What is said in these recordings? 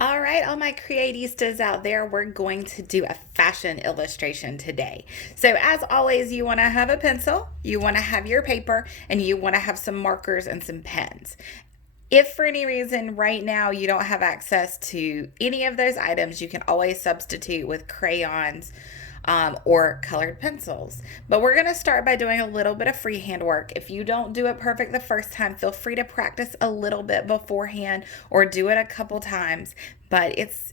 All right, all my creatistas out there, we're going to do a fashion illustration today. So, as always, you want to have a pencil, you want to have your paper, and you want to have some markers and some pens. If for any reason right now you don't have access to any of those items, you can always substitute with crayons or colored pencils. But we're going to start by doing a little bit of freehand work. If you don't do it perfect the first time, feel free to practice a little bit beforehand or do it a couple times. But it's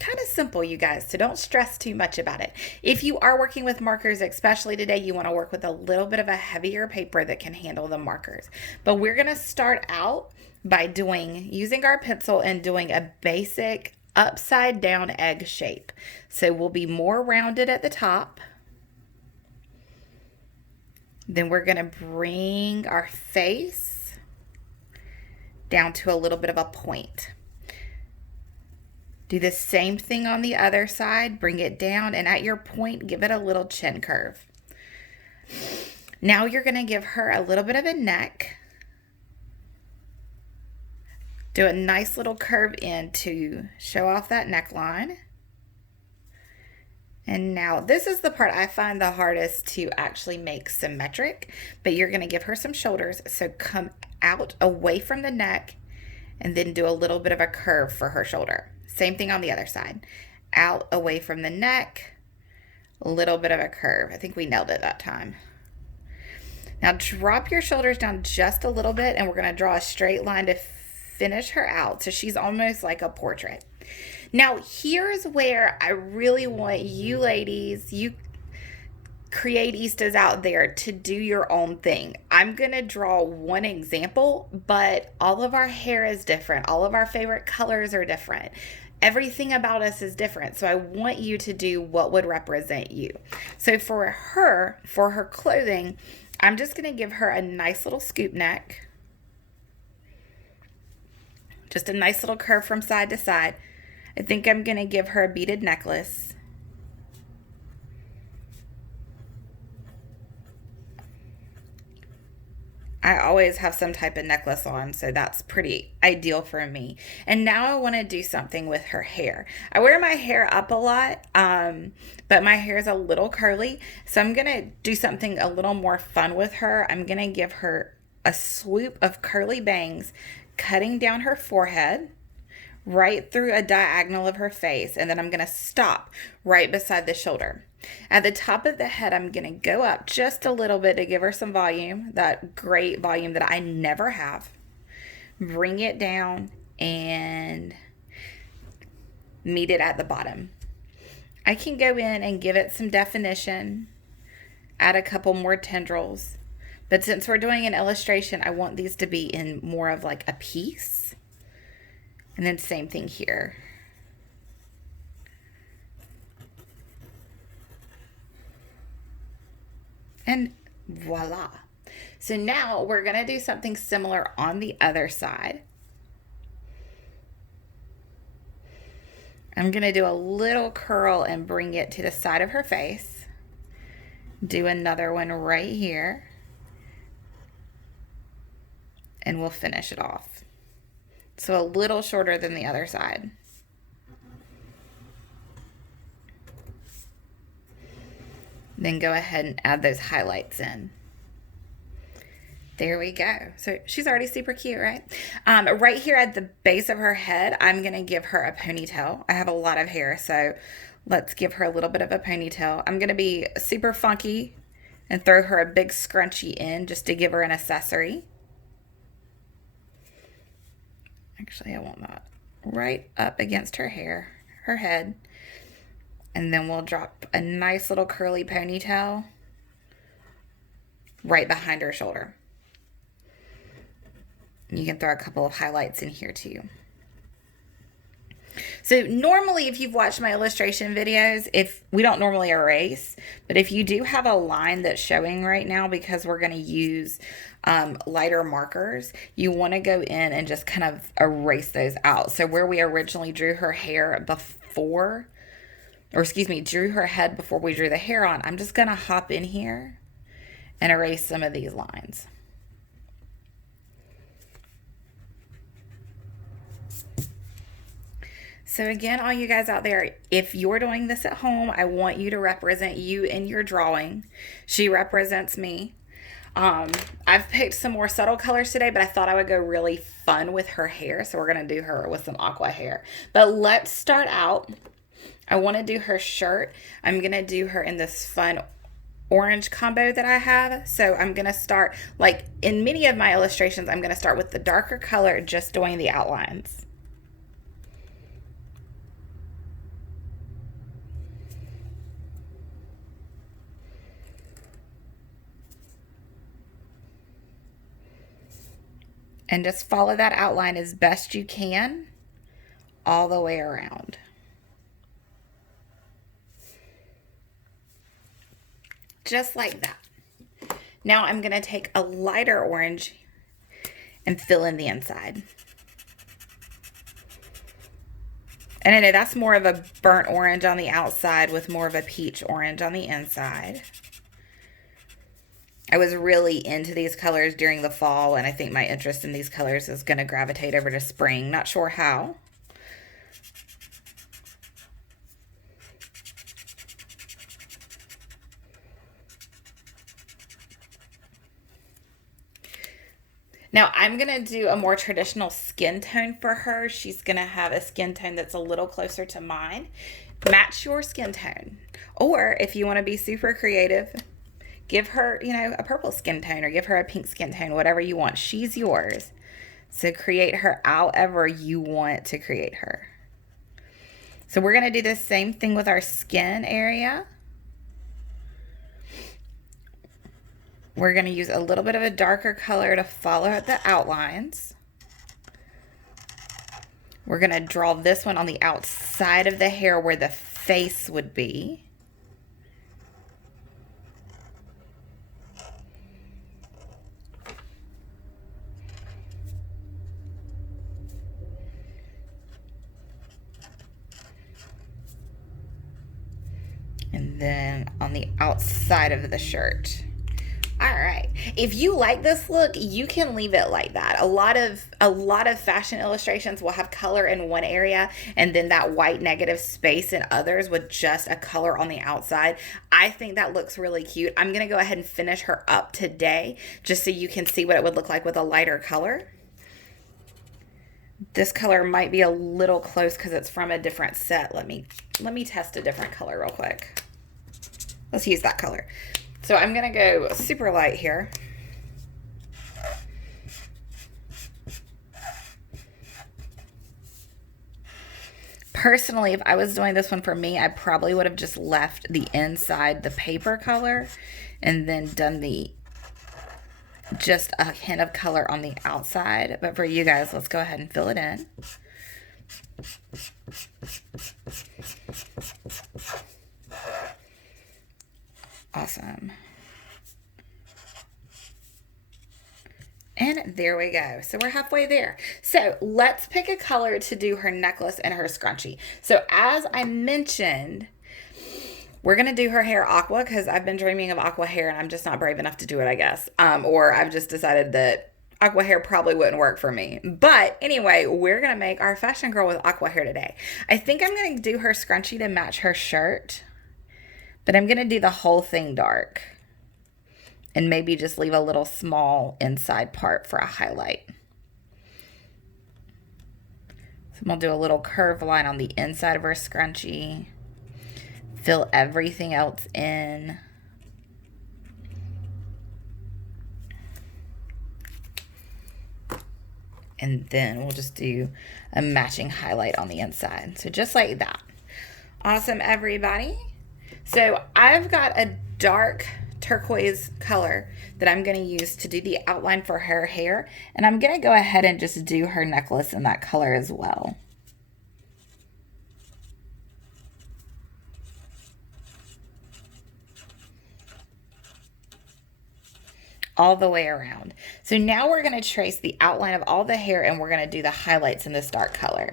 kind of simple, you guys, so don't stress too much about it. If you are working with markers, especially today, you want to work with a little bit of a heavier paper that can handle the markers. But we're going to start out by using our pencil and doing a basic upside down egg shape. So we'll be more rounded at the top. Then we're going to bring our face down to a little bit of a point. Do the same thing on the other side. Bring it down, and at your point, give it a little chin curve. Now you're going to give her a little bit of a neck. Do a nice little curve in to show off that neckline. And now this is the part I find the hardest to actually make symmetric, but you're going to give her some shoulders. So come out away from the neck and then do a little bit of a curve for her shoulder. Same thing on the other side. Out away from the neck, a little bit of a curve. I think we nailed it that time. Now drop your shoulders down just a little bit, and we're going to draw a straight line to finish her out so she's almost like a portrait. Now here's where I really want you ladies, you creatistas out there, to do your own thing. I'm gonna draw one example, but all of our hair is different. All of our favorite colors are different. Everything about us is different. So I want you to do what would represent you. So for her clothing, I'm just gonna give her a nice little scoop neck. Just a nice little curve from side to side. I think I'm going to give her a beaded necklace. I always have some type of necklace on, so that's pretty ideal for me. And now I want to do something with her hair. I wear my hair up a lot, but my hair is a little curly, so I'm going to do something a little more fun with her. I'm going to give her a swoop of curly bangs, cutting down her forehead right through a diagonal of her face, and then I'm going to stop right beside the shoulder. At the top of the head, I'm going to go up just a little bit to give her some volume, that great volume that I never have. Bring it down and meet it at the bottom. I can go in and give it some definition, add a couple more tendrils. But since we're doing an illustration, I want these to be in more of like a piece. And then same thing here. And voila. So now we're going to do something similar on the other side. I'm going to do a little curl and bring it to the side of her face. Do another one right here. And we'll finish it off. So a little shorter than the other side. Then go ahead and add those highlights in. There we go. So she's already super cute, right? Right here at the base of her head, I'm going to give her a ponytail. I have a lot of hair, so let's give her a little bit of a ponytail. I'm going to be super funky and throw her a big scrunchie in just to give her an accessory. Actually, I want that right up against her head. And then we'll drop a nice little curly ponytail right behind her shoulder. You can throw a couple of highlights in here too. So normally, if you've watched my illustration videos, if we don't normally erase, but if you do have a line that's showing right now because we're going to use lighter markers, you want to go in and just kind of erase those out. So where we originally drew her hair before, or excuse me, drew her head before we drew the hair on, I'm just going to hop in here and erase some of these lines. So again, all you guys out there, if you're doing this at home, I want you to represent you in your drawing. She represents me. I've picked some more subtle colors today, but I thought I would go really fun with her hair. So we're going to do her with some aqua hair. But let's start out. I want to do her shirt. I'm going to do her in this fun orange combo that I have. So I'm going to start, like in many of my illustrations, I'm going to start with the darker color, just doing the outlines. And just follow that outline as best you can all the way around. Just like that. Now I'm going to take a lighter orange and fill in the inside. And I know that's more of a burnt orange on the outside with more of a peach orange on the inside. I was really into these colors during the fall, and I think my interest in these colors is going to gravitate over to spring. Not sure how. Now I'm going to do a more traditional skin tone for her. She's going to have a skin tone that's a little closer to mine. Match your skin tone. Or if you want to be super creative, give her, you know, a purple skin tone or give her a pink skin tone, whatever you want. She's yours. So create her however you want to create her. So we're going to do the same thing with our skin area. We're going to use a little bit of a darker color to follow the outlines. We're going to draw this one on the outside of the hair where the face would be. And then on the outside of the shirt. All right. If you like this look, you can leave it like that. A lot of fashion illustrations will have color in one area and then that white negative space in others with just a color on the outside. I think that looks really cute. I'm going to go ahead and finish her up today just so you can see what it would look like with a lighter color. This color might be a little close because it's from a different set. Let me test a different color real quick. Let's use that color. So I'm going to go super light here. Personally, if I was doing this one for me, I probably would have just left the inside the paper color and then done just a hint of color on the outside. But for you guys, let's go ahead and fill it in. Awesome. And there we go. So we're halfway there. So let's pick a color to do her necklace and her scrunchie. So as I mentioned, we're going to do her hair aqua because I've been dreaming of aqua hair and I'm just not brave enough to do it, I guess. Or I've just decided that aqua hair probably wouldn't work for me. But anyway, we're going to make our fashion girl with aqua hair today. I think I'm going to do her scrunchie to match her shirt. But I'm going to do the whole thing dark. And maybe just leave a little small inside part for a highlight. So I'm going to do a little curve line on the inside of her scrunchie. Fill everything else in. And then we'll just do a matching highlight on the inside. So just like that. Awesome, everybody. So I've got a dark turquoise color that I'm going to use to do the outline for her hair. And I'm going to go ahead and just do her necklace in that color as well. All the way around. So now we're going to trace the outline of all the hair and we're going to do the highlights in this dark color.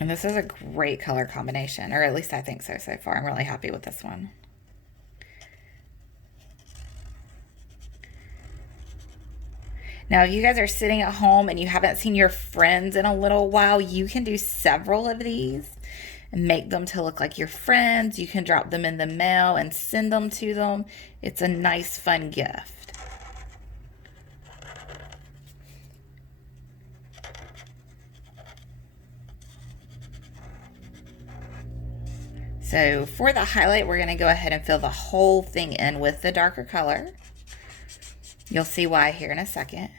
And this is a great color combination, or at least I think so far. I'm really happy with this one. Now, if you guys are sitting at home and you haven't seen your friends in a little while, you can do several of these and make them to look like your friends. You can drop them in the mail and send them to them. It's a nice, fun gift. So for the highlight, we're going to go ahead and fill the whole thing in with the darker color. You'll see why here in a second.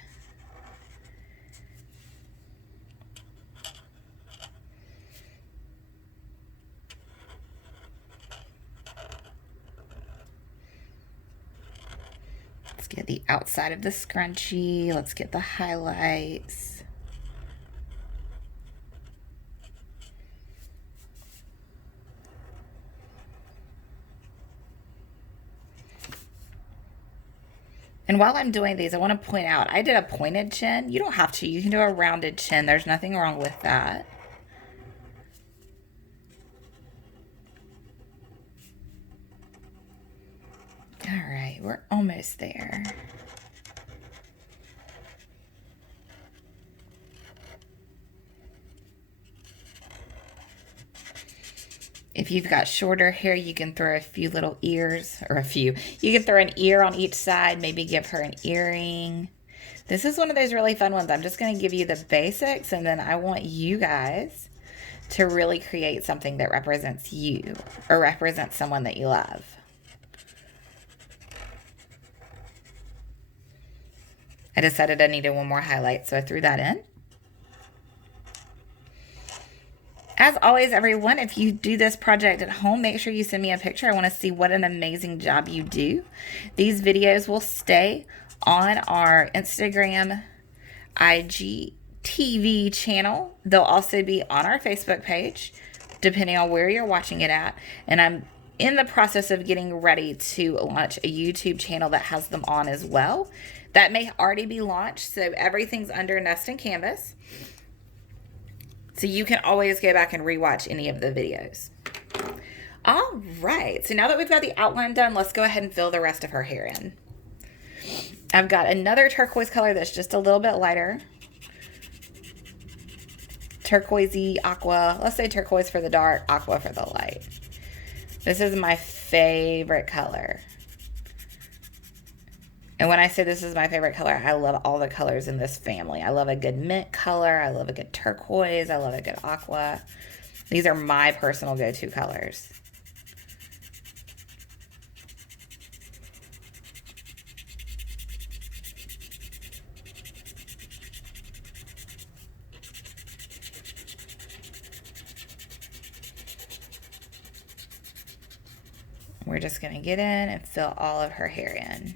Let's get the outside of the scrunchie. Let's get the highlights. And while I'm doing these, I want to point out, I did a pointed chin. You don't have to. You can do a rounded chin. There's nothing wrong with that. All right, we're almost there. If you've got shorter hair, you can throw a few little ears, or a few. You can throw an ear on each side, maybe give her an earring. This is one of those really fun ones. I'm just going to give you the basics, and then I want you guys to really create something that represents you or represents someone that you love. I decided I needed one more highlight, so I threw that in. As always, everyone, if you do this project at home, make sure you send me a picture. I want to see what an amazing job you do. These videos will stay on our Instagram, IGTV channel. They'll also be on our Facebook page, depending on where you're watching it at. And I'm in the process of getting ready to launch a YouTube channel that has them on as well. That may already be launched, so everything's under Nest and Canvas. So you can always go back and rewatch any of the videos. All right, so now that we've got the outline done, let's go ahead and fill the rest of her hair in. I've got another turquoise color that's just a little bit lighter. Turquoisey, aqua. Let's say turquoise for the dark, aqua for the light. This is my favorite color. And when I say this is my favorite color, I love all the colors in this family. I love a good mint color. I love a good turquoise. I love a good aqua. These are my personal go-to colors. We're just going to get in and fill all of her hair in.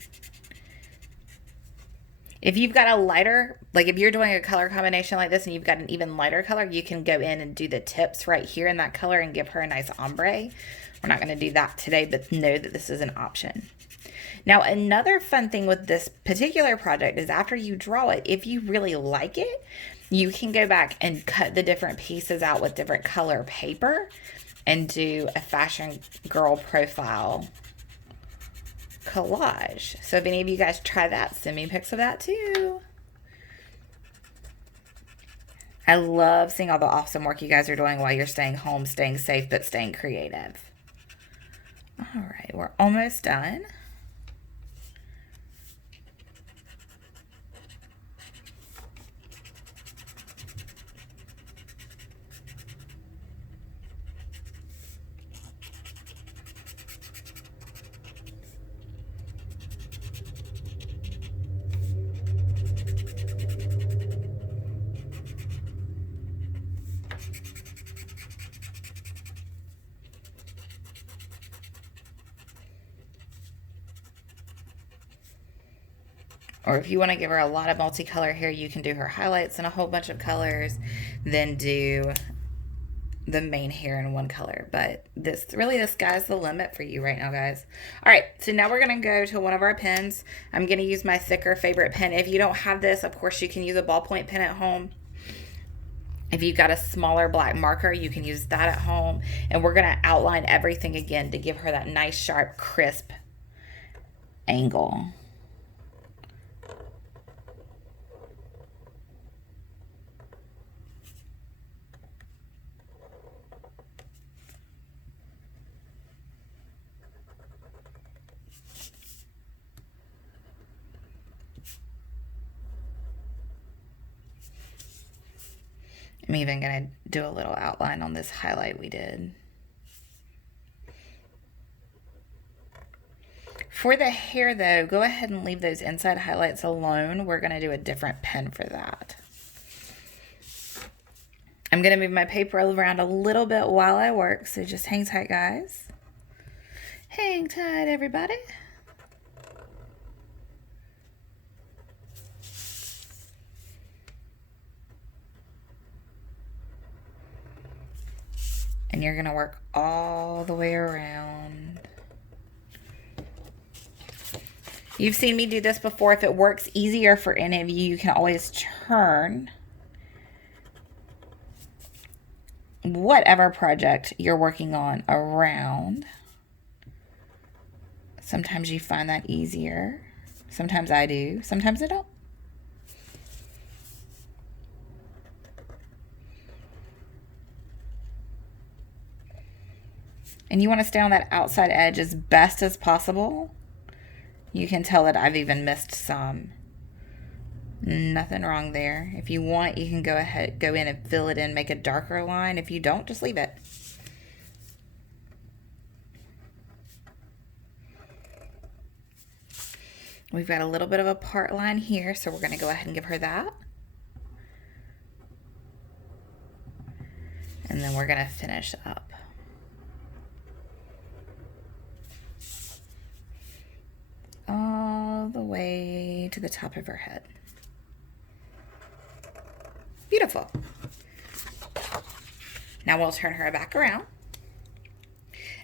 If you've got a lighter, like if you're doing a color combination like this and you've got an even lighter color, you can go in and do the tips right here in that color and give her a nice ombre. We're not going to do that today, but know that this is an option. Now, another fun thing with this particular project is after you draw it, if you really like it, you can go back and cut the different pieces out with different color paper and do a fashion girl profile collage. So if any of you guys try that, send me pics of that too. I love seeing all the awesome work you guys are doing while you're staying home, staying safe, but staying creative. All right, we're almost done. Or if you want to give her a lot of multicolor hair, you can do her highlights in a whole bunch of colors, then do the main hair in one color. But this really, the sky's the limit for you right now, guys. All right, so now we're going to go to one of our pens. I'm going to use my thicker favorite pen. If you don't have this, of course, you can use a ballpoint pen at home. If you've got a smaller black marker, you can use that at home. And we're going to outline everything again to give her that nice, sharp, crisp angle. I'm even going to do a little outline on this highlight we did. For the hair, though, go ahead and leave those inside highlights alone. We're going to do a different pen for that. I'm going to move my paper around a little bit while I work, so just hang tight, guys. Hang tight, everybody. And you're going to work all the way around. You've seen me do this before. If it works easier for any of you, you can always turn whatever project you're working on around. Sometimes you find that easier. Sometimes I do. Sometimes I don't. And you want to stay on that outside edge as best as possible. You can tell that I've even missed some. Nothing wrong there. If you want, you can go in and fill it in, make a darker line. If you don't, just leave it. We've got a little bit of a part line here, so we're going to go ahead and give her that. And then we're going to finish up. All the way to the top of her head. Beautiful. Now we'll turn her back around.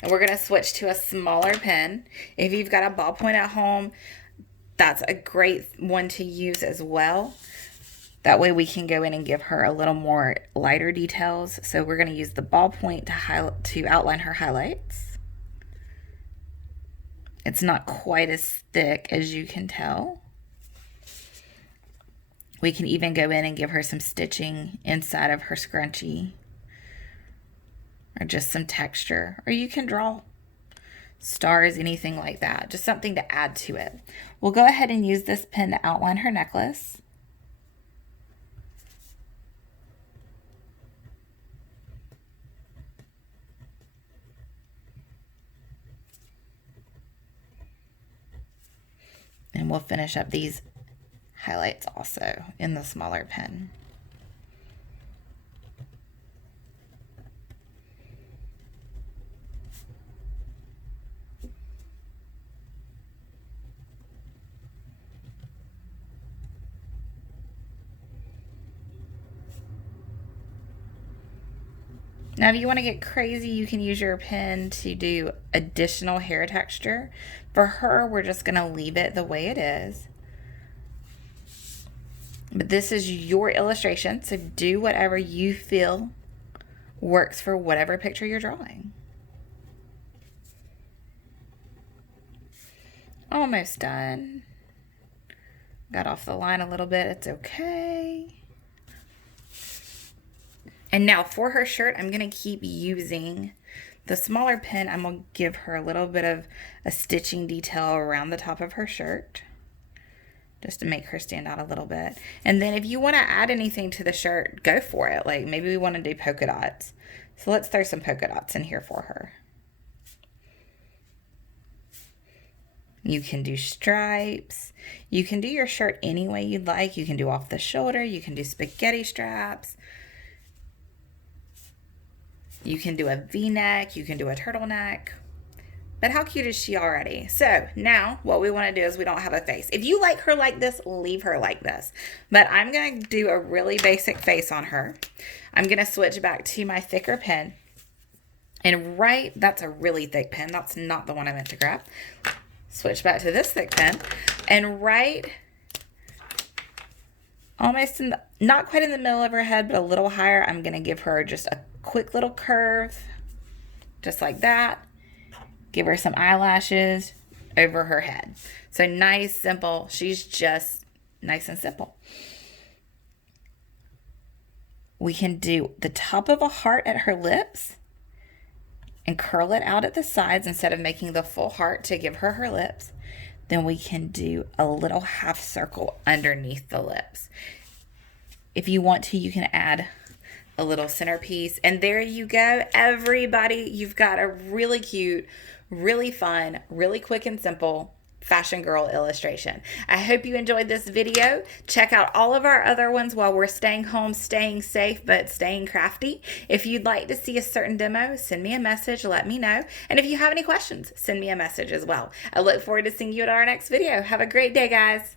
And we're going to switch to a smaller pen. If you've got a ballpoint at home, that's a great one to use as well. That way we can go in and give her a little more lighter details. So we're going to use the ballpoint to outline her highlights. It's not quite as thick as you can tell. We can even go in and give her some stitching inside of her scrunchie. Or just some texture. Or you can draw stars, anything like that. Just something to add to it. We'll go ahead and use this pen to outline her necklace. And we'll finish up these highlights also in the smaller pen. Now, if you want to get crazy, you can use your pen to do additional hair texture. For her, we're just going to leave it the way it is. But this is your illustration, so do whatever you feel works for whatever picture you're drawing. Almost done. Got off the line a little bit. It's okay. And now for her shirt, I'm going to keep using the smaller pen. I'm going to give her a little bit of a stitching detail around the top of her shirt, just to make her stand out a little bit. And then if you want to add anything to the shirt, go for it. Like maybe we want to do polka dots. So let's throw some polka dots in here for her. You can do stripes. You can do your shirt any way you'd like. You can do off the shoulder. You can do spaghetti straps. You can do a V-neck. You can do a turtleneck. But how cute is she already? So now what we want to do is we don't have a face. If you like her like this, leave her like this. But I'm going to do a really basic face on her. I'm going to switch back to my thicker pen. And that's a really thick pen. That's not the one I meant to grab. Switch back to this thick pen. And right almost not quite in the middle of her head, but a little higher, I'm going to give her just a quick little curve. Just like that. Give her some eyelashes over her head. So nice, simple. She's just nice and simple. We can do the top of a heart at her lips and curl it out at the sides instead of making the full heart to give her her lips. Then we can do a little half circle underneath the lips. If you want to, you can add a little centerpiece. And there you go, everybody. You've got a really cute, really fun, really quick and simple fashion girl illustration. I hope you enjoyed this video. Check out all of our other ones while we're staying home, staying safe, but staying crafty. If you'd like to see a certain demo, send me a message, let me know. And if you have any questions, send me a message as well. I look forward to seeing you at our next video. Have a great day, guys.